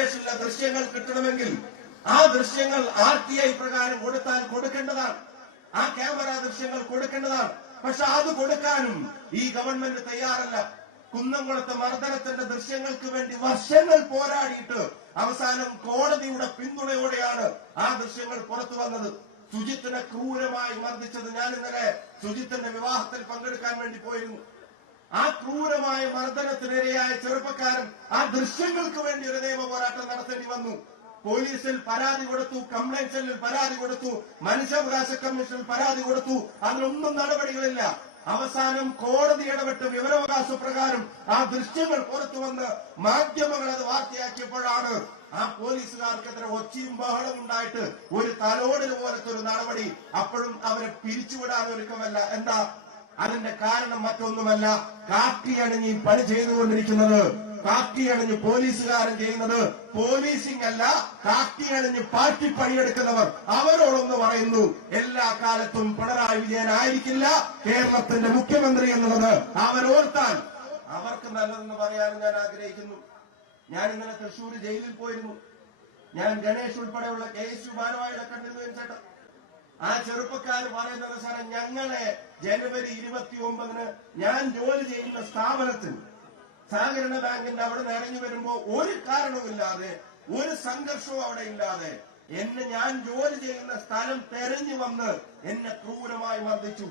സ്റ്റേഷനിലെ ദൃശ്യങ്ങൾ കിട്ടണമെങ്കിൽ ആ ദൃശ്യങ്ങൾ RTI പ്രകാരം കൊടുത്താൽ കൊടുക്കേണ്ടതാണ്. ആ ക്യാമറ ദൃശ്യങ്ങൾ കൊടുക്കേണ്ടതാണ്. പക്ഷെ അത് കൊടുക്കാനും ഈ ഗവൺമെന്റ് തയ്യാറല്ല. കുന്നംകുളത്തെ മർദ്ദനത്തിന്റെ ദൃശ്യങ്ങൾക്ക് വേണ്ടി വർഷങ്ങൾ പോരാടിയിട്ട് അവസാനം കോടതിയുടെ പിന്തുണയോടെയാണ് ആ ദൃശ്യങ്ങൾ പുറത്തു വന്നത്. സുജിത്തിനെ ക്രൂരമായി മർദ്ദിച്ചത് ഞാൻ ഇന്നലെ സുജിത്തിന്റെ വിവാഹത്തിൽ പങ്കെടുക്കാൻ വേണ്ടി പോയിരുന്നു. ആ ക്രൂരമായ മർദ്ദനത്തിനിരയായ ചെറുപ്പക്കാരൻ ആ ദൃശ്യങ്ങൾക്ക് വേണ്ടി ഒരു നിയമ പോരാട്ടം നടത്തേണ്ടി വന്നു. പോലീസിൽ പരാതി കൊടുത്തു, കംപ്ലൈന്റ് സെല്ലിൽ പരാതി കൊടുത്തു, മനുഷ്യാവകാശ കമ്മീഷനിൽ പരാതി കൊടുത്തു. അതിനൊന്നും നടപടികളില്ല. അവസാനം കോടതി ഇടപെട്ട് വിവരാവകാശ പ്രകാരം ആ ദൃശ്യങ്ങൾ പുറത്തു വന്ന് മാധ്യമങ്ങൾ അത് വാർത്തയാക്കിയപ്പോഴാണ് ആ പോലീസുകാർക്കെതിരെ ഒച്ചയും ബഹളം ഉണ്ടായിട്ട് ഒരു തലോടൽ പോലത്തെ ഒരു നടപടി. അപ്പോഴും അവരെ പിരിച്ചുവിടാൻ ഒരുക്കമല്ല. എന്താ അതിന്റെ കാരണം? മറ്റൊന്നുമല്ല, കാക്കിയണിഞ്ഞ് ഈ പണി ചെയ്തുകൊണ്ടിരിക്കുന്നത്, കാക്കിയണിഞ്ഞ് പോലീസുകാരൻ ചെയ്യുന്നത് പോലീസിംഗ് അല്ല, കാക്കിയണിഞ്ഞ് പാർട്ടി പണിയെടുക്കുന്നവർ അവരോടൊന്ന് പറയുന്നു, എല്ലാ കാലത്തും പിണറായി വിജയൻ ആയിരിക്കില്ല കേരളത്തിന്റെ മുഖ്യമന്ത്രി എന്നുള്ളത് അവരോർത്താൽ അവർക്ക് നല്ലതെന്ന് പറയാനും ഞാൻ ആഗ്രഹിക്കുന്നു. ഞാൻ ഇന്നലെ തൃശ്ശൂർ ജയിലിൽ പോയിരുന്നു. ഞാൻ ഗണേഷ് ഉൾപ്പെടെയുള്ള KSU ഭാരവാഹികളെ കണ്ടിരുന്നു. ചേട്ടാ, ആ ചെറുപ്പക്കാർ പറയുന്നത് സാറേ, ഞങ്ങളെ ജനുവരി 29 ഞാൻ ജോലി ചെയ്യുന്ന സ്ഥാപനത്തിൽ സഹകരണ ബാങ്കിന്റെ അവിടെ നിന്ന് ഇറങ്ങി വരുമ്പോ ഒരു കാരണവുമില്ലാതെ, ഒരു സംഘർഷവും അവിടെ ഇല്ലാതെ ഞാൻ ജോലി ചെയ്യുന്ന സ്ഥലം തെരഞ്ഞു വന്ന് എന്നെ ക്രൂരമായി മർദ്ദിച്ചു.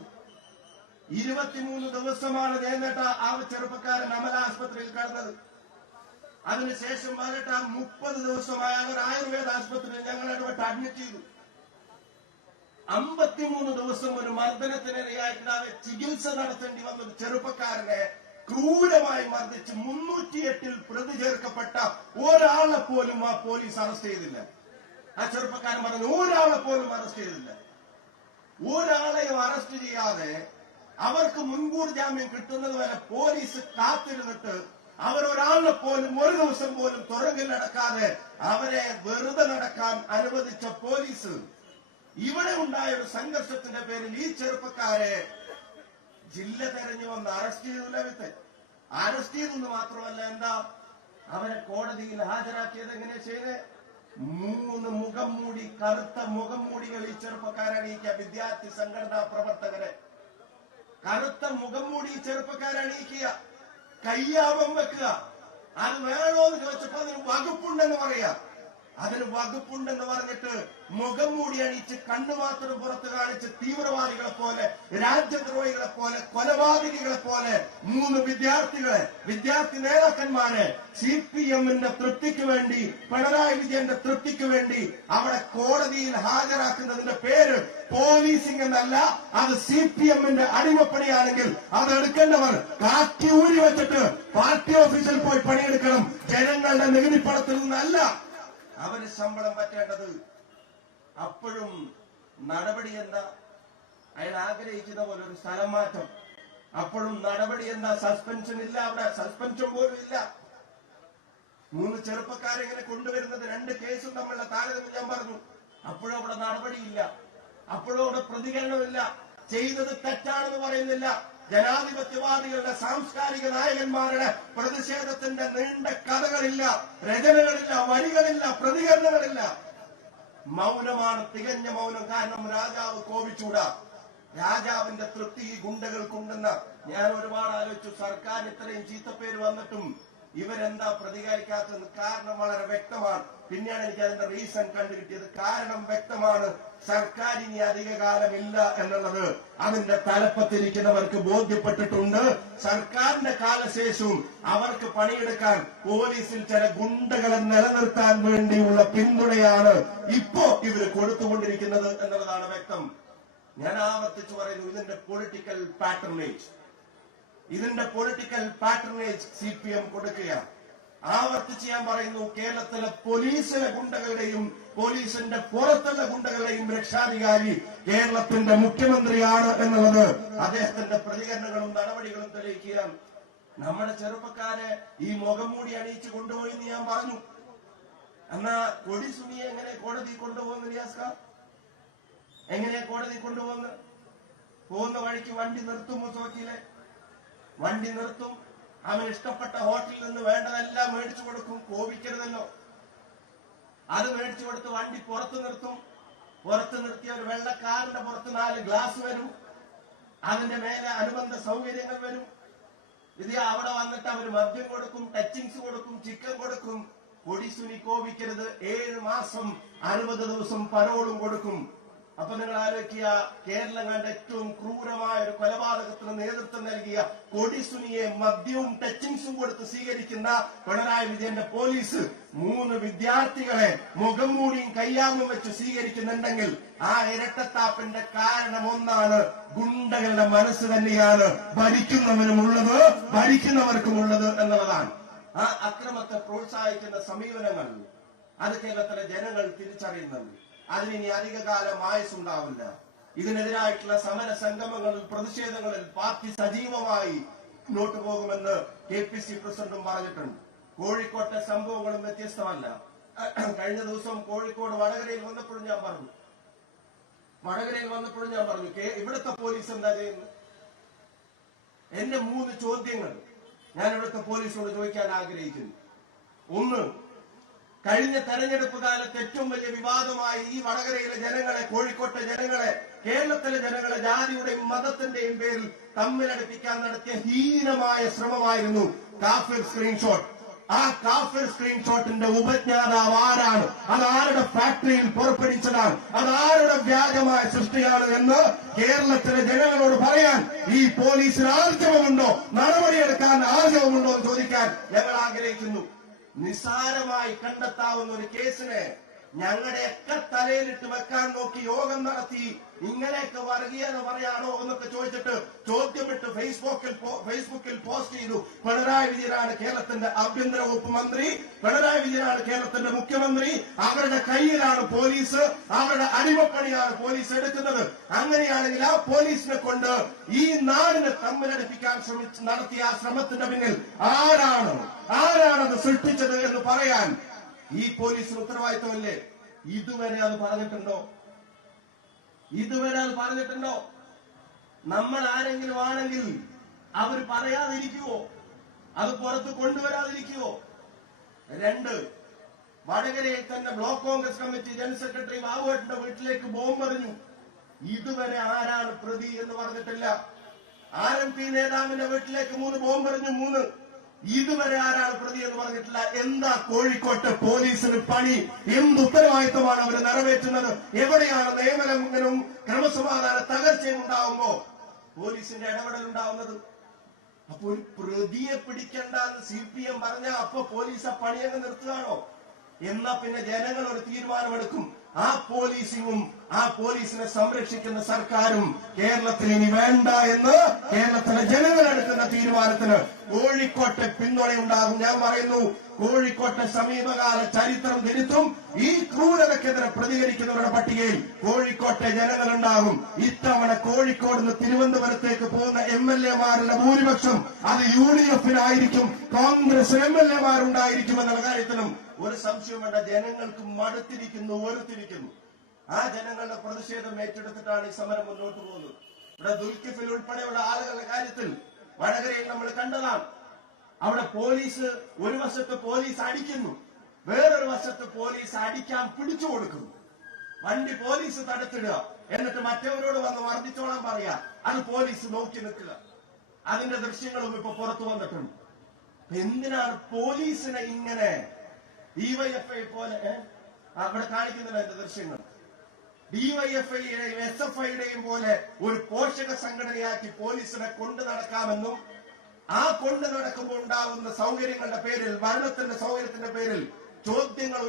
23 ദിവസമാണ് ജയനേട്ട ആ ചെറുപ്പക്കാരൻ അമല ആശുപത്രിയിൽ കിടന്നത്. അതിനുശേഷം വന്നിട്ട് 30 ദിവസമായ ഒരു ആയുർവേദ ആശുപത്രിയിൽ ഞങ്ങൾ ഇടപെട്ട് അഡ്മിറ്റ് ചെയ്തു. 53 ദിവസം ഒരു മർദ്ദനത്തിനിരയായിട്ട് ചികിത്സ നടത്തേണ്ടി വന്ന ഒരു ചെറുപ്പക്കാരനെ ക്രൂരമായി മർദ്ദിച്ച് 308 പ്രതി ചേർക്കപ്പെട്ട ഒരാളെ പോലും ആ പോലീസ് അറസ്റ്റ് ചെയ്തില്ല. ആ ചെറുപ്പക്കാരൻ പറഞ്ഞു, ഒരാളെ പോലും അറസ്റ്റ് ചെയ്തില്ല. ഒരാളെയും അറസ്റ്റ് ചെയ്യാതെ അവർക്ക് മുൻകൂർ ജാമ്യം കിട്ടുന്നത് വരെ പോലീസ് കാത്തിരുന്നിട്ട് അവരൊരാളെ പോലും ഒരു ദിവസം പോലും തുറങ്കിൽ നടക്കാതെ അവരെ വെറുതെ നടക്കാൻ അനുവദിച്ച പോലീസ് ഇവിടെ ഉണ്ടായ ഒരു സംഘർഷത്തിന്റെ പേരിൽ ഈ ചെറുപ്പക്കാരെ ജില്ല തെരഞ്ഞു വന്ന് അറസ്റ്റ് ചെയ്തില്ല. അറസ്റ്റ് ചെയ്തെന്ന് മാത്രമല്ല, എന്താ അവരെ കോടതിയിൽ ഹാജരാക്കിയത് എങ്ങനെ ചെയ്ത്? 3 മുഖം മൂടി, കറുത്ത മുഖം മൂടികൾ ഈ ചെറുപ്പക്കാരെ അണിയിക്കുക. വിദ്യാർത്ഥി സംഘടനാ പ്രവർത്തകരെ കറുത്ത മുഖം മൂടി ഈ ചെറുപ്പക്കാരെ അണിയിക്കുക, കയ്യാപം വെക്കുക. അത് വേണോന്ന് ചോദിച്ചപ്പോ അതിന് വകുപ്പുണ്ടെന്ന് പറയാ. അതിന് വകുപ്പുണ്ടെന്ന് പറഞ്ഞിട്ട് മുഖം മൂടി അണിയിച്ച് കണ്ണു മാത്രം പുറത്ത് കാണിച്ച് തീവ്രവാദികളെ പോലെ, രാജ്യദ്രോഹികളെ പോലെ, കൊലപാതകികളെ പോലെ 3 വിദ്യാർത്ഥി നേതാക്കന്മാരെ CPM-ന്റെ തൃപ്തിക്ക് വേണ്ടി, പിണറായി വിജയന്റെ തൃപ്തിക്ക് വേണ്ടി അവിടെ കോടതിയിൽ ഹാജരാക്കുന്നതിന്റെ പേര് പോലീസിംഗ് എന്നല്ല, അത് CPM-ന്റെ അടിമപ്പണിയാണെങ്കിൽ അത് എടുക്കേണ്ടവർ കാറ്റി ഊരി വെച്ചിട്ട് പാർട്ടി ഓഫീസിൽ പോയി പണിയെടുക്കണം. ജനങ്ങളുടെ നികുതി പണത്തിൽ നിന്നല്ല അവര് ശമ്പളം പറ്റേണ്ടത്. അപ്പോഴും നടപടി എന്താ? അയാൾ ആഗ്രഹിക്കുന്ന പോലെ ഒരു സ്ഥലം മാറ്റം. അപ്പോഴും നടപടി എന്താ? സസ്പെൻഷൻ ഇല്ല. അവിടെ സസ്പെൻഷൻ പോലും ഇല്ല. 3 ചെറുപ്പക്കാരെ ഇങ്ങനെ കൊണ്ടുവരുന്നത് 2 കേസും തമ്മിലുള്ള താരതമ്യം ഞാൻ പറഞ്ഞു. അപ്പോഴും അവിടെ നടപടിയില്ല. അപ്പോഴും അവിടെ പ്രതികരണമില്ല. ചെയ്തത് തെറ്റാണെന്ന് പറയുന്നില്ല. ജനാധിപത്യവാദികളുടെ സാംസ്കാരിക നായകന്മാരുടെ പ്രതിഷേധത്തിന്റെ നീണ്ട കഥകളില്ല, രചനകളില്ല, വരികളില്ല, പ്രതികരണങ്ങളില്ല. മൗനമാണ്, തികഞ്ഞ മൗനം. കാരണം രാജാവ് കോപിച്ചൂടാ. രാജാവിന്റെ തൃപ്തി ഈ ഗുണ്ടകൾക്കുണ്ടെന്ന് ഞാൻ ഒരുപാട് ആലോചിച്ചു. സർക്കാർ ഇത്രയും ചീത്തപ്പേര് വന്നിട്ടും ഇവരെന്താ പ്രതികരിക്കാത്തത്? കാരണം വളരെ വ്യക്തമാണ്. പിന്നെയാണ് എനിക്ക് അതിന്റെ റീസൺ കണ്ടുകിട്ടിയത്. കാരണം വ്യക്തമാണ്. സർക്കാർ ഇനി അധികകാലമില്ല എന്നുള്ളത് അതിന്റെ തലപ്പത്തിരിക്കുന്നവർക്ക് ബോധ്യപ്പെട്ടിട്ടുണ്ട്. സർക്കാരിന്റെ കാലശേഷവും അവർക്ക് പണിയെടുക്കാൻ പോലീസിൽ ചില ഗുണ്ടകളെ നിലനിർത്താൻ വേണ്ടിയുള്ള പിന്തുണയാണ് ഇപ്പോ ഇവർ കൊടുത്തുകൊണ്ടിരിക്കുന്നത് എന്നുള്ളതാണ് വ്യക്തം. ഞാൻ ആവർത്തിച്ചു പറയുന്നു, ഇതിന്റെ പൊളിറ്റിക്കൽ പാറ്റേണേജ് CPM കൊടുക്കുകയാണ്. ആവർത്തിച്ച് ഞാൻ പറയുന്നു, കേരളത്തിലെ പോലീസിലെ ഗുണ്ടകളുടെയും പോലീസിന്റെ പുറത്തുള്ള ഗുണ്ടകളുടെയും രക്ഷാധികാരി കേരളത്തിന്റെ മുഖ്യമന്ത്രിയാണ് എന്നുള്ളത് അദ്ദേഹത്തിന്റെ പ്രതികരണങ്ങളും നടപടികളും തെളിയിക്കുകയാണ്. നമ്മുടെ ചെറുപ്പക്കാരെ ഈ മുഖം മൂടി അണിയിച്ച് കൊണ്ടുപോയി എന്ന് ഞാൻ പറഞ്ഞു. എന്നാ കൊടി സുനിയെ എങ്ങനെ കോടതി കൊണ്ടുപോകുന്ന നിയാസ്ക? എങ്ങനെയാ കോടതി കൊണ്ടുപോകുന്നത്? പോകുന്ന വഴിക്ക് വണ്ടി നിർത്തും. മുസോക്കിയിലെ വണ്ടി നിർത്തും. അവൻ ഇഷ്ടപ്പെട്ട ഹോട്ടലിൽ നിന്ന് വേണ്ടതെല്ലാം മേടിച്ചു കൊടുക്കും. കോപിക്കരുതല്ലോ. അത് മേടിച്ചു കൊടുത്ത് വണ്ടി പുറത്തു നിർത്തും. പുറത്തു നിർത്തിയ ഒരു വെള്ളക്കാരന്റെ പുറത്ത് 4 ഗ്ലാസ് വരും. അതിന്റെ മേലെ അനുബന്ധ സൗകര്യങ്ങൾ വരും. ഇത് അവിടെ വന്നിട്ട് അവർ മദ്യം കൊടുക്കും, ടച്ചിങ്സ് കൊടുക്കും, ചിക്കൻ കൊടുക്കും. കൊടിസുനി കോപിക്കരുത്, 7 മാസം 60 ദിവസം പരോളും കൊടുക്കും. അപ്പൊ നിങ്ങൾ ആലോചിക്കുക, കേരളം കണ്ട ഏറ്റവും ക്രൂരമായ ഒരു കൊലപാതകത്തിന് നേതൃത്വം നൽകിയ കൊടിസുനിയെ മദ്യവും ടച്ചിങ്സും കൊടുത്ത് സ്വീകരിക്കുന്ന പിണറായി വിജയന്റെ പോലീസ് 3 വിദ്യാർത്ഥികളെ മുഖം മൂടിയും കയ്യാമും വെച്ച് സ്വീകരിക്കുന്നുണ്ടെങ്കിൽ ആ ഇരട്ടത്താപ്പിന്റെ കാരണം ഒന്നാണ്, ഗുണ്ടകളുടെ മനസ്സ് തന്നെയാണ് ഭരിക്കുന്നവനുമുള്ളത് ഭരിക്കുന്നവർക്കുമുള്ളത് എന്നുള്ളതാണ്. ആ അക്രമത്തെ പ്രോത്സാഹിക്കുന്ന സമീപനങ്ങൾ അത് കേരളത്തിലെ ജനങ്ങൾ തിരിച്ചറിയുന്നുണ്ട്. അതിനി അധികകാലം ആയുസുണ്ടാവില്ല. ഇതിനെതിരായിട്ടുള്ള സമര സംഗമങ്ങളിൽ, പ്രതിഷേധങ്ങളിൽ പാർട്ടി സജീവമായി മുന്നോട്ട് പോകുമെന്ന് KPC പ്രസിഡന്റും പറഞ്ഞിട്ടുണ്ട്. കോഴിക്കോട്ടെ സംഭവങ്ങളും വ്യത്യസ്തമല്ല. കഴിഞ്ഞ ദിവസം കോഴിക്കോട് വടകരയിൽ വന്നപ്പോഴും ഞാൻ പറഞ്ഞു ഇവിടുത്തെ പോലീസ് എന്താ ചെയ്യുന്നത്? എന്റെ 3 ചോദ്യങ്ങൾ ഞാൻ ഇവിടുത്തെ പോലീസിനോട് ചോദിക്കാൻ ആഗ്രഹിക്കുന്നു. ഒന്ന്, കഴിഞ്ഞ തെരഞ്ഞെടുപ്പ് കാലത്ത് ഏറ്റവും വലിയ വിവാദമായി ഈ വടകരയിലെ ജനങ്ങളെ, കോഴിക്കോട്ടെ ജനങ്ങളെ, കേരളത്തിലെ ജനങ്ങളെ ജാതിയുടെയും മതത്തിന്റെയും പേരിൽ തമ്മിലടിപ്പിക്കാൻ നടത്തിയ ഹീനമായ ശ്രമമായിരുന്നു കാഫിർ സ്ക്രീൻഷോട്ട്. ആ കാഫിർ സ്ക്രീൻഷോട്ടിന്റെ ഉപജ്ഞാതാവ് ആരാണ്? അതാരുടെ ഫാക്ടറിയിൽ പുറപ്പെടുവിച്ചതാണ്? അതാരുടെ വ്യാജമായ സൃഷ്ടിയാണ് എന്ന് കേരളത്തിലെ ജനങ്ങളോട് പറയാൻ ഈ പോലീസിന് ആർജവമുണ്ടോ, നടപടിയെടുക്കാൻ ആർജവമുണ്ടോ എന്ന് ചോദിക്കാൻ ഞങ്ങൾ ആഗ്രഹിക്കുന്നു. നിസ്സാരമായി കണ്ടെത്താവുന്ന ഒരു കേസിനെ ഞങ്ങളുടെയൊക്കെ തലയിലിട്ട് വെക്കാൻ നോക്കി യോഗം നടത്തി ഇങ്ങനെയൊക്കെ വർഗീയത പറയാണോ എന്നൊക്കെ ചോദിച്ചിട്ട് ചോദ്യമിട്ട് ഫേസ്ബുക്കിൽ പോസ്റ്റ് ചെയ്തു. പിണറായി വിജയനാണ് കേരളത്തിന്റെ ആഭ്യന്തര വകുപ്പ് മന്ത്രി, പിണറായി വിജയനാണ് കേരളത്തിന്റെ മുഖ്യമന്ത്രി, അവരുടെ കയ്യിലാണ് പോലീസ്, അവരുടെ അടിമപ്പണിയാണ് പോലീസ് എടുക്കുന്നത്. അങ്ങനെയാണെങ്കിൽ ആ പോലീസിനെ കൊണ്ട് ഈ നാടിനെ തമ്മിലടിപ്പിക്കാൻ നടത്തിയ ആ ശ്രമത്തിന്റെ പിന്നിൽ ആരാണത് സൃഷ്ടിച്ചത് എന്ന് പറയാൻ ഈ പോലീസിന് ഉത്തരവാദിത്തമല്ലേ? ഇതുവരെ അത് പറഞ്ഞിട്ടുണ്ടോ? നമ്മൾ ആരെങ്കിലും ആണെങ്കിൽ അവർ പറയാതിരിക്കുവോ? അത് പുറത്ത് കൊണ്ടുവരാതിരിക്കുവോ? 2, വടകരയിൽ തന്നെ block Congress committee general secretary ബാബുവേട്ടന്റെ വീട്ടിലേക്ക് ബോംബെറിഞ്ഞു. ഇതുവരെ ആരാണ് പ്രതി എന്ന് പറഞ്ഞിട്ടില്ല. RMP നേതാവിന്റെ വീട്ടിലേക്ക് 3 ബോംബെറിഞ്ഞു. ഇതുവരെ ആരാണ് പ്രതി എന്ന് പറഞ്ഞിട്ടില്ല. എന്താ കോഴിക്കോട്ട് പോലീസിന് പണി? എന്ത് ഉത്തരവാദിത്തമാണ് അവർ നിറവേറ്റുന്നത്? എവിടെയാണ് നിയമലംഘനവും ക്രമസമാധാന തകർച്ചയും ഉണ്ടാവുമ്പോ പോലീസിന്റെ ഇടപെടൽ ഉണ്ടാവുന്നത്? അപ്പൊ ഒരു പ്രതിയെ പിടിക്കണ്ടെന്ന് CPM പറഞ്ഞാൽ അപ്പൊ പോലീസ് ആ പണിയങ്ങ് നിർത്തുകയാണോ? എന്നാ പിന്നെ ജനങ്ങൾ ഒരു തീരുമാനമെടുക്കും. ആ പോലീസിംഗും ആ പോലീസിനെ സംരക്ഷിക്കുന്ന സർക്കാരും കേരളത്തിൽ ഇനി വേണ്ട എന്ന് കേരളത്തിലെ ജനങ്ങൾ എടുക്കുന്ന തീരുമാനത്തിന് കോഴിക്കോട്ടെ പിന്തുണയുണ്ടാകും. ഞാൻ പറയുന്നു, കോഴിക്കോട്ടെ സമീപകാല ചരിത്രം തിരുത്തും ഈ ക്രൂരതയ്ക്കെതിരെ പ്രതികരിക്കുന്നവരുടെ പട്ടികയിൽ കോഴിക്കോട്ടെ ജനങ്ങളുണ്ടാകും. ഇത്തവണ കോഴിക്കോട് നിന്ന് തിരുവനന്തപുരത്തേക്ക് പോകുന്ന MLA-മാരുടെ ഭൂരിപക്ഷം അത് UDF-നായിരിക്കും, കോൺഗ്രസ് MLA-മാരുണ്ടായിരിക്കും എന്നുള്ള കാര്യത്തിലും ഒരു സംശയം വേണ്ട. ജനങ്ങൾക്ക് മടുത്തിരിക്കുന്നു, വെറുത്തിരിക്കുന്നു. ആ ജനങ്ങളുടെ പ്രതിഷേധം ഏറ്റെടുത്തിട്ടാണ് ഈ സമരം മുന്നോട്ട് പോകുന്നത്. ഇവിടെ ദുൽഖിഫിൽ ഉൾപ്പെടെയുള്ള ആളുകളുടെ കാര്യത്തിൽ വടകരയിൽ നമ്മൾ കണ്ടതാണ്. അവിടെ പോലീസ് ഒരു വശത്ത് പോലീസ് അടിക്കുന്നു, വേറൊരു വശത്ത് പോലീസ് അടിക്കാൻ പിടിച്ചു കൊടുക്കുന്നു. വണ്ടി പോലീസ് തടുത്തിടുക, എന്നിട്ട് മറ്റവരോട് വന്ന് മർദ്ദിച്ചോളാൻ പറയാ, അത് പോലീസ് നോക്കി നിൽക്കുക. അതിന്റെ ദൃശ്യങ്ങളും ഇപ്പൊ പുറത്തു വന്നിട്ടുണ്ട്. എന്തിനാണ് പോലീസിനെ ഇങ്ങനെ DYFI പോലെ അവിടെ കാണിക്കുന്നില്ല എന്റെ ദൃശ്യങ്ങൾ? DYFI-യുടെയും SFI-യുടെയും പോലെ ഒരു പോഷക സംഘടനയാക്കി പോലീസിനെ കൊണ്ടു നടക്കാമെന്നും ആ കൊണ്ടു നടക്കുമ്പോൾ ഉണ്ടാകുന്ന സൗകര്യങ്ങളുടെ പേരിൽ, ഭരണത്തിന്റെ സൗകര്യത്തിന്റെ പേരിൽ ചോദ്യങ്ങൾ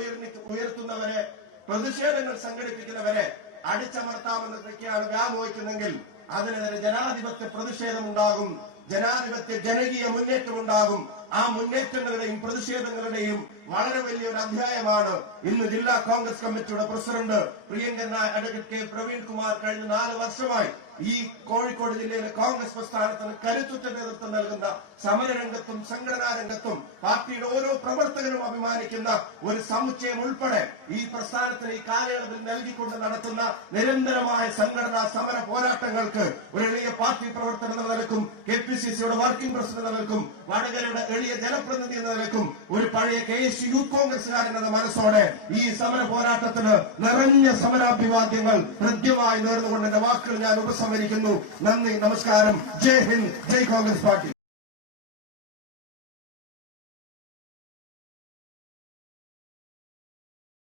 ഉയർത്തുന്നവരെ, പ്രതിഷേധങ്ങൾ സംഘടിപ്പിക്കുന്നവരെ അടിച്ചമർത്താമെന്നൊക്കെയാണ് വ്യാമോഹിക്കുന്നെങ്കിൽ അതിനെതിരെ ജനാധിപത്യ പ്രതിഷേധമുണ്ടാകും, ജനാധിപത്യ ജനകീയ മുന്നേറ്റമുണ്ടാകും. ആ മുന്നേറ്റങ്ങളുടെയും പ്രതിഷേധങ്ങളുടെയും വളരെ വലിയൊരു അധ്യായമാണ് ഇന്ന് ജില്ലാ കോൺഗ്രസ് കമ്മിറ്റിയുടെ പ്രസിഡന്റ് പ്രിയങ്കരനായ അഡ്വക്കേറ്റ് K. പ്രവീൺ കുമാർ കഴിഞ്ഞ 4 വർഷമായി ഈ കോഴിക്കോട് ജില്ലയിലെ കോൺഗ്രസ് പ്രസ്ഥാനത്തിന് കരുത്തുറ്റ നേതൃത്വം നൽകുന്ന സമരരംഗത്തും സംഘടനാ രംഗത്തും പാർട്ടിയുടെ ഓരോ പ്രവർത്തകരും അഭിമാനിക്കുന്ന ഒരു സമുച്ചയം ഉൾപ്പെടെ ഈ പ്രസ്ഥാനത്തിന് ഈ കാലയളവിൽ നൽകിക്കൊണ്ട് നടത്തുന്ന നിരന്തരമായ സംഘടനാ സമര പോരാട്ടങ്ങൾക്ക് ഒരു എളിയ പാർട്ടി പ്രവർത്തനം എന്ന നിലക്കും KPCCയുടെ വർക്കിംഗ് പ്രസിഡന്റ് എന്ന നിലക്കും വടകരയുടെ എളിയ ജനപ്രതിനിധി എന്ന നിലക്കും ഒരു പഴയ KSU യൂത്ത് കോൺഗ്രസുകാരൻ എന്ന മനസ്സോടെ ഈ സമര പോരാട്ടത്തിന് നിറഞ്ഞ സമരാഭിവാദ്യങ്ങൾ ഹൃദ്യമായി നേർന്നുകൊണ്ട് എന്റെ വാക്കുകൾ ഞാൻ ഉപസംഹരിക്കുന്നു. നന്ദി, നമസ്കാരം. ജയ് ഹിന്ദ്, ജയ് കോൺഗ്രസ് പാർട്ടി.